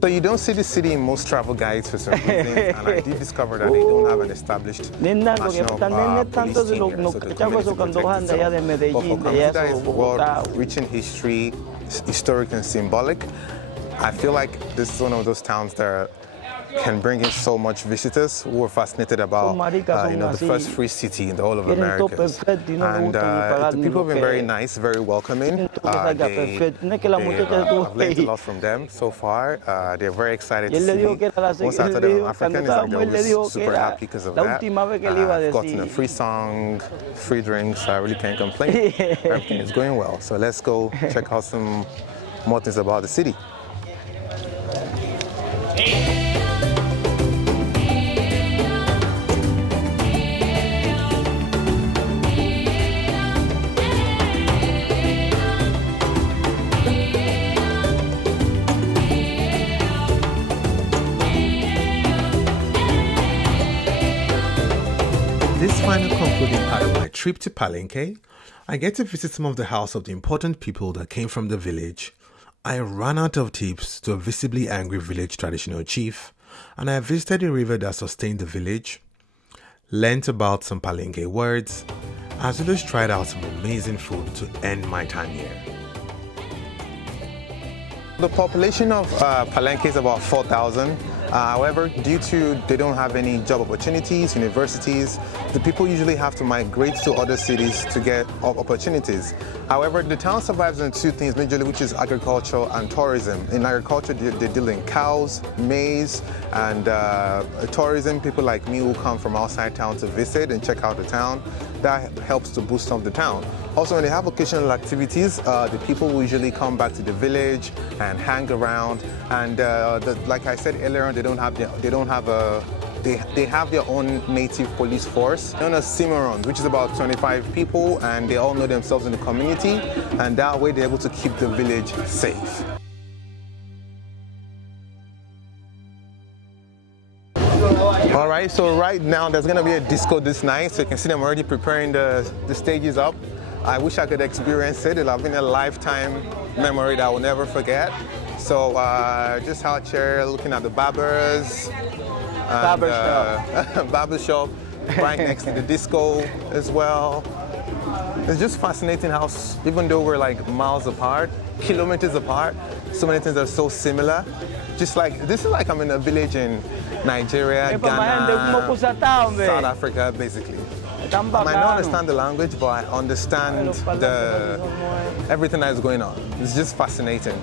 So you don't see the city in most travel guides for some reason, and I did discover that they don't have an established national police team here, so the community protects itself. But for community that is world rich in history, historic and symbolic, I feel like this is one of those towns that can bring in so much visitors who are fascinated about the first free city in the whole of Americas. And the people have been very nice, very welcoming. I've learned a lot from them so far. They're very excited to see me. Once I told them I'm African, they're always super happy because of that. I've gotten a free song, free drinks, so I really can't complain. Everything is going well. So let's go check out some more things about the city. This final concluding part of my trip to Palenke, I get to visit some of the house of the important people that came from the village. I ran out of tips to a visibly angry village traditional chief, and I visited the river that sustained the village, learnt about some Palenke words, as well as tried out some amazing food to end my time here. The population of Palenke is about 4,000. However, due to they don't have any job opportunities, universities, the people usually have to migrate to other cities to get opportunities. However, the town survives on two things majorly, which is agriculture and tourism. In agriculture, they deal in cows, maize, and tourism, people like me who come from outside town to visit and check out the town, that helps to boost up the town. Also, when they have occasional activities, the people will usually come back to the village and hang around. And like I said earlier on, they have their own native police force known as Cimarrons, which is about 25 people, and they all know themselves in the community, and that way they're able to keep the village safe. All right, so right now there's gonna be a disco this night, so you can see them already preparing the stages up. I wish I could experience it. It'll have been a lifetime memory that I will never forget. So just out here looking at the barbers. Barber shop right next to the disco as well. It's just fascinating how, even though we're like miles apart, kilometers apart, so many things are so similar. Just like, this is like I'm in a village in Nigeria, Ghana, South Africa, basically. I might not understand the language, but I understand everything that is going on. It's just fascinating.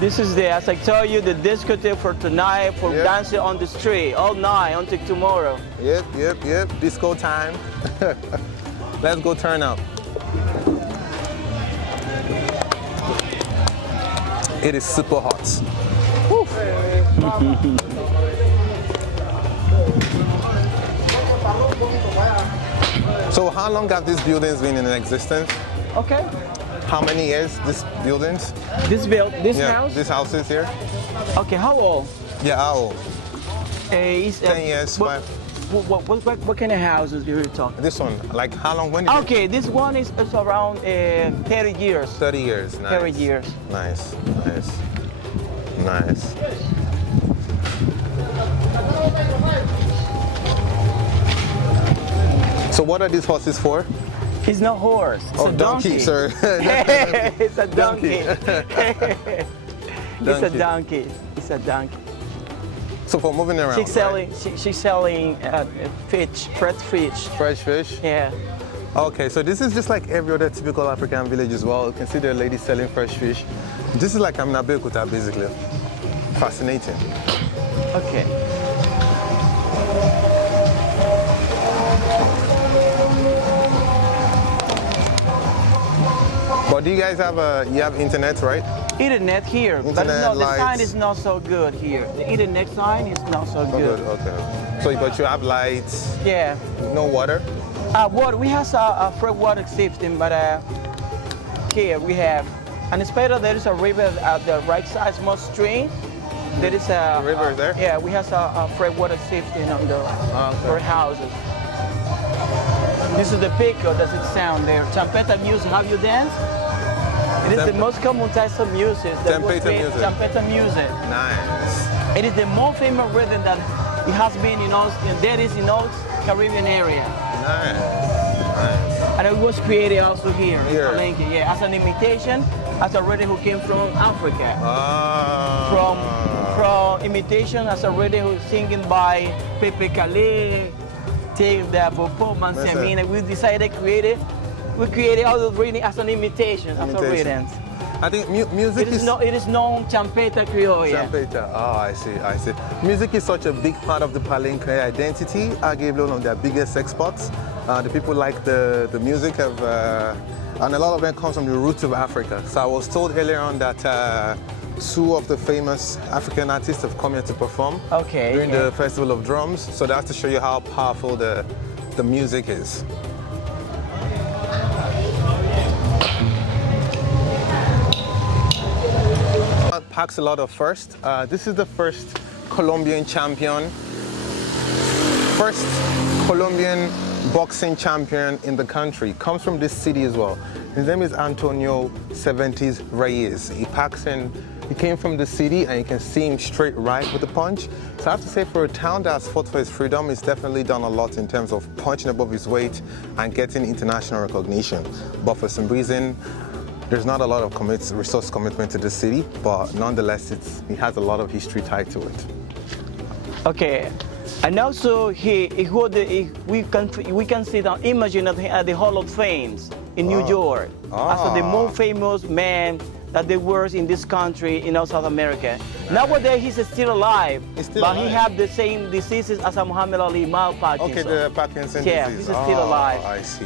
This is as I told you, the discotheque for tonight, for dancing on the street all night until tomorrow. Yep. Disco time. Let's go turn up. It is super hot. So how long have these buildings been in existence? Okay. How many years, these buildings? This house? This house is here. Okay, how old? Yeah, how old? 10 years, 5. What kind of houses are you talking? This one, like how long, when did Okay, this one is around 30 years. 30 years, nice. 30 years. Nice. So what are these horses for? It's no horse. It's a donkey, sir. It's a donkey. It's a donkey. So for moving around, She's selling fish, fresh fish. Fresh fish? Yeah. Okay, so this is just like every other typical African village as well. You can see the lady selling fresh fish. This is like I'm in Abeokuta, basically. Fascinating. Okay. But do you guys have internet, right? Internet here, but no, the sign is not so good here. The internet sign is not so good. Okay. So, but you have lights? Yeah. No water? Water. We have a fresh water system, but here we have. And especially there is a river at the right side, small stream. There is a river there. Yeah, we have a fresh water system on the for houses. This is the pico. Does it sound there? Champeta music. Have you dance? It is the most common type of music. Champeta music. Nice. It is the most famous rhythm that it has been, there is in Caribbean area. Nice. And it was created also here in Palenque, as an imitation, as a rhythm who came from Africa. From imitation as a rhythm who's singing by Pepe Calais, Take the performance. I mean, we decided to create it. We created all the rhythm as an imitation, as a rhythm. I think music it is known Champeta Criolla. Champeta, I see. Music is such a big part of the Palenque identity, arguably one of their biggest exports. The people like the music and a lot of it comes from the roots of Africa. So I was told earlier on that two of the famous African artists have come here to perform during the Festival of Drums. So that's to show you how powerful the music is. Packs a lot of first. This is the first Colombian champion, first Colombian boxing champion in the country. Comes from this city as well. His name is Antonio 70s Reyes. He came from the city and you can see him straight right with the punch. So I have to say, for a town that's fought for its freedom, he's definitely done a lot in terms of punching above his weight and getting international recognition. But for some reason, there's not a lot of resource commitment to the city, but nonetheless, it has a lot of history tied to it. Okay, and also we can see the image at the Hall of Fame in New York as the most famous man that there was in this country in South America. Nowadays he's still alive, but he have the same diseases as Muhammad Ali, Parkinson. Okay, the Parkinson disease. He's still alive. I see.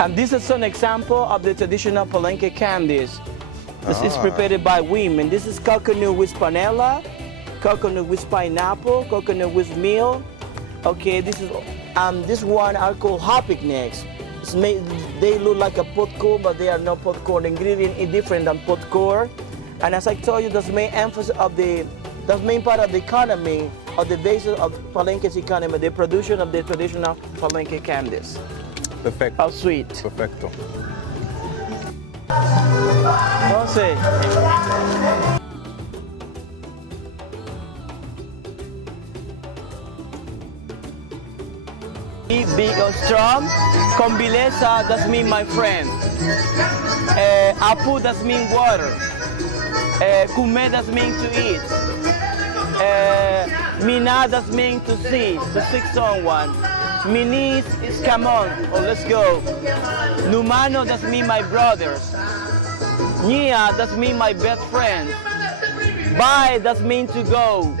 And this is an example of the traditional Palenque candies. This is prepared by women. This is coconut with panela, coconut with pineapple, coconut with milk. Okay, this one are called hot picnics. They look like a popcorn, but they are not popcorn. The ingredient is different than popcorn. And as I told you, that's the main emphasis of the main part of the economy, of the basis of Palenque's economy, the production of the traditional Palenque candies. Perfecto. How sweet. Perfecto. Entonces, be strong. Con vileza, that means my friend. Apu, that means water. Kume, that means to eat. Mina, that means to seek someone. Minis is come on, let's go. Numano, that means my brothers. Nia, that means my best friend. Bye, that means to go.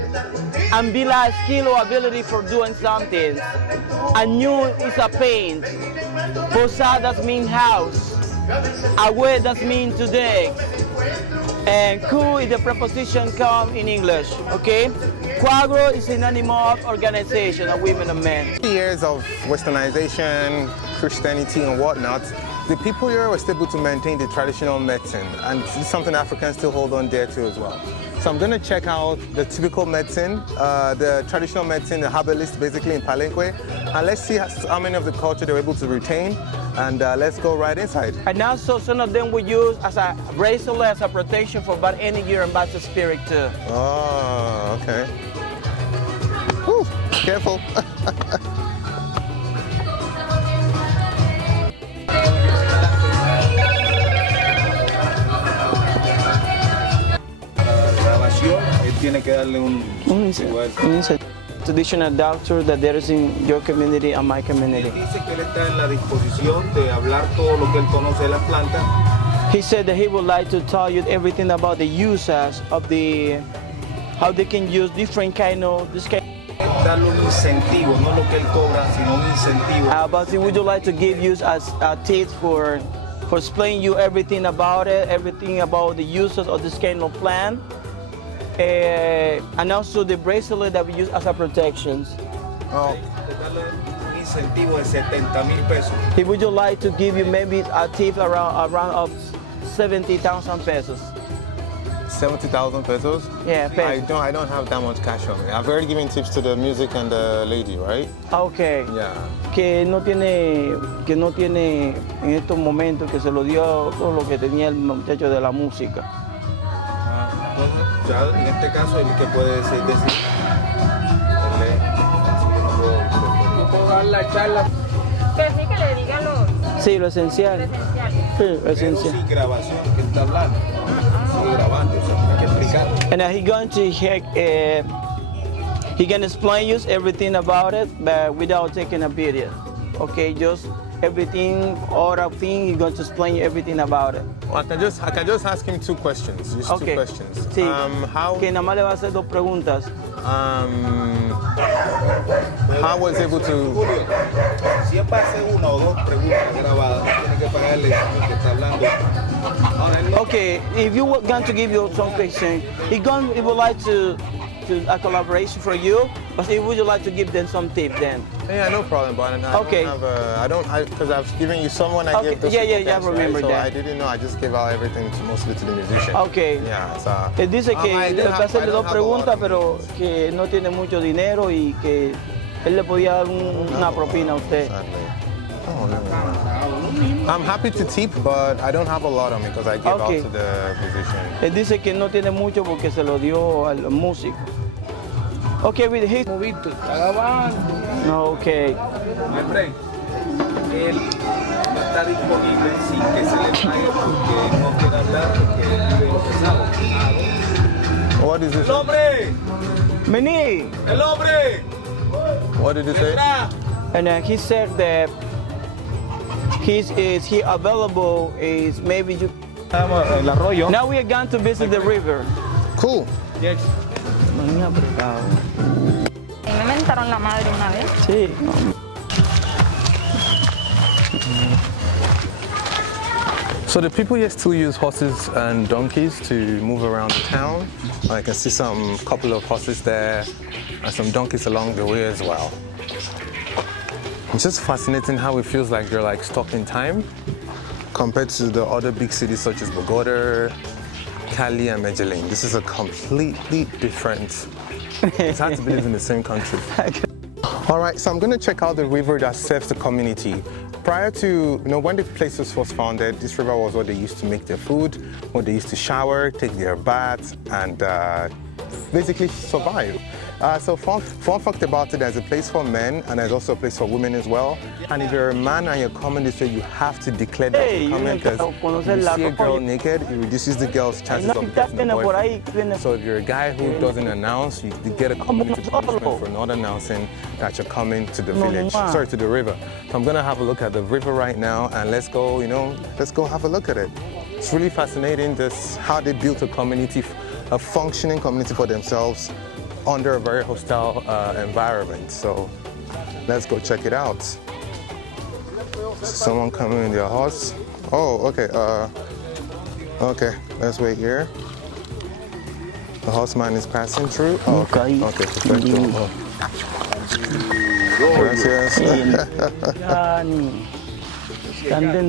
Ambila, skill or ability for doing something. Añu is a paint. Posada means house. Awe, that means to dig. And ku is the preposition come in English, okay? Quadro is synonym of organization of women and men. Years of westernization, Christianity and whatnot, the people here were able to maintain the traditional medicine, and this is something Africans still hold on dear to as well. So I'm going to check out the typical medicine, the traditional medicine, the herbalist basically in Palenque, and let's see how many of the culture they were able to retain, and let's go right inside. And also some of them we use as a bracelet, as a protection for bad energy and bad spirit too. Oh, okay. Whew, careful. Tiene que darle un traditional doctor that there is in your community and my community. Dice que él está en la disposición de hablar todo lo que él conoce de las plantas. He said that he would like to tell you everything about the uses of how they can use different Darle un incentivo, no lo que él cobra, sino un incentivo. But he would like to give you as a tip for explaining you everything about it, everything about the uses of this kind of plant. And also the bracelet that we use as a protections. Oh. Un incentivo de 70,000 pesos. He would like to give you maybe a tip around of 70,000 pesos. 70,000 pesos? Yeah, I pesos. don't have that much cash on me. I've already given tips to the music and the lady, right? Okay. Yeah. Que no tiene en estos momentos, que se lo dio todo lo que tenía el muchacho de la música. Entonces, ya en este caso, el que puede decir. No puedo dar la charla. Pero sí que le diga lo Sí, lo esencial. esencial. Sí, lo Pero esencial. sí, grabación que está hablando. Sigue grabando, o sea, hay que explicar. And he going to he can explain you everything about it, but without taking a video. Okay, just everything, all of thing. He's going to explain you everything about it. Well, I can just ask him 2 questions. Just Okay. 2 questions. Sí. How Que nada más le va a hacer 2 preguntas. how was able to Julio, si él va a hacer 1 o 2 preguntas grabadas, tiene que pagarle al que está hablando. Ahora, él no- Okay, if you were going to give you some question, he would like to a collaboration for you, but he would like to give them some tip then. Yeah, no problem, but Okay. because I've given you someone I Okay, gave those yeah, people yeah, I tips, right? remember So that. I didn't know, I just gave out everything mostly to the musician. Okay. Yeah, so Él dice que I le don't va a have- hacerle I don't 2 have a lot preguntas, of pero meetings. que no tiene mucho dinero y que él le podía dar una propina a usted. Sadly. Oh, no. I'm happy to tip, but I don't have a lot on me because I gave Okay. out to the musician. Él dice que no tiene mucho porque se lo dio al músico. Okay, with his. Movito, está grabando. No, okay. Efraín, él no está disponible sin que se le pague porque no quiere hablar porque él vive pesado. What is this? ¡El hombre! Meni! ¡El hombre! What did he say? ¡Detrás! And he said that is he available is maybe you. El arroyo. Now we are going to visit the river. Cool. Yes. Muy apretado. Me mentaron la madre una vez. Sí. So the people here still use horses and donkeys to move around the town. I can see some couple of horses there and some donkeys along the way as well. It's just fascinating how it feels like you're like stuck in time compared to the other big cities such as Bogota, Cali and Medellin. This is a completely different, it's hard to believe in the same country. All right, so I'm going to check out the river that serves the community. Prior to, when the place was first founded, this river was what they used to make their food, what they used to shower, take their baths, and basically survive. So fun fact about it, there's a place for men and there's also a place for women as well. And if you're a man and you're coming this way, you have to declare that Hey, you're coming because if you see a girl naked, it reduces the girl's chances of getting a boyfriend. So if you're a guy who doesn't announce, you get a community punishment for not announcing that you're coming to the village, sorry, to the river. So I'm gonna have a look at the river right now and let's go, let's go have a look at it. It's really fascinating how they built a community, a functioning community for themselves under a very hostile environment. So let's go check it out. Someone coming in their horse. Oh, okay. Okay, let's wait here. The horseman is passing through. Oh, okay, perfecto. Oh. Gracias.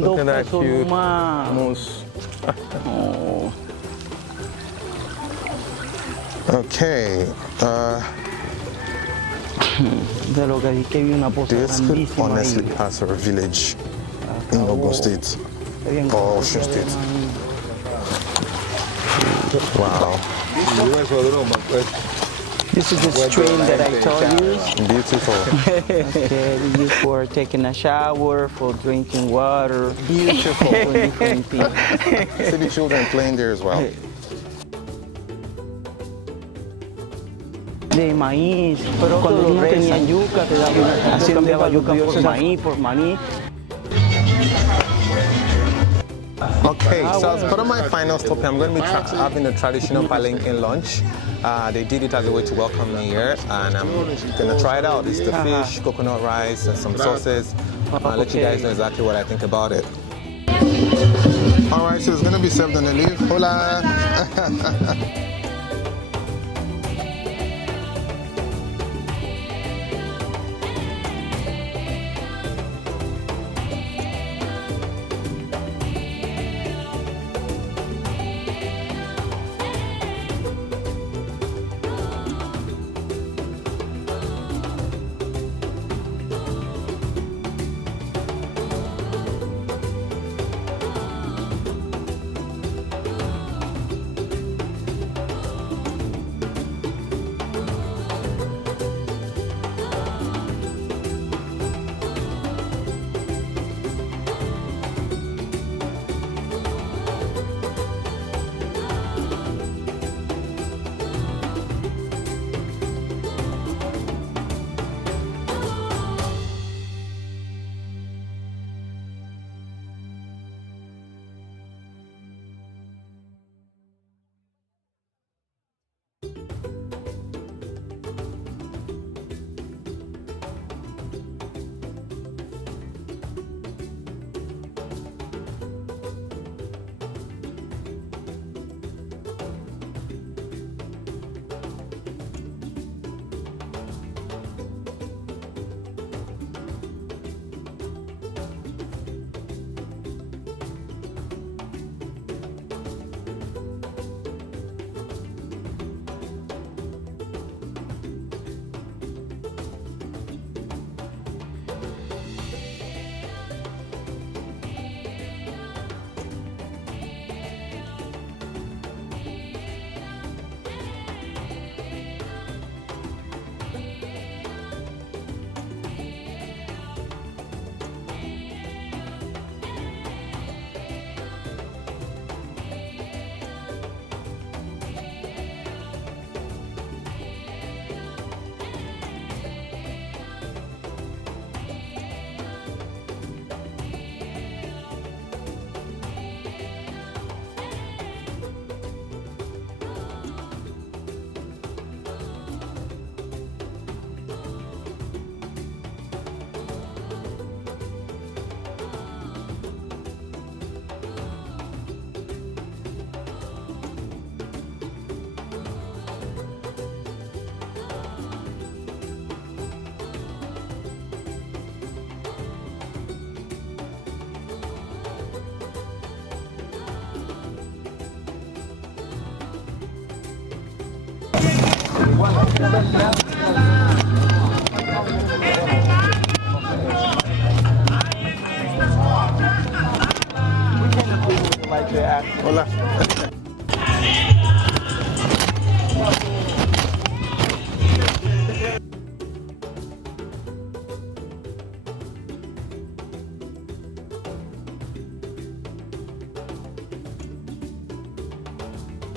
Look at that cute moose. Okay. This could honestly pass for a village in Ogun State or Osun State. Wow. This is the stream that I told you. Beautiful. Okay, we use for taking a shower, for drinking water. Beautiful. For different things. See the children playing there as well. De maíz, pero cuando no tenía yuca, te daban, así cambiaba yuca por maíz. Okay, so as part of my final stop here, I'm going to be having a traditional Palenke lunch. They did it as a way to welcome me here, and I'm going to try it out. It's the fish, coconut rice, and some sauces. I'll let you guys know exactly what I think about it. All right, so it's going to be served on the leaf. Hola! Hola.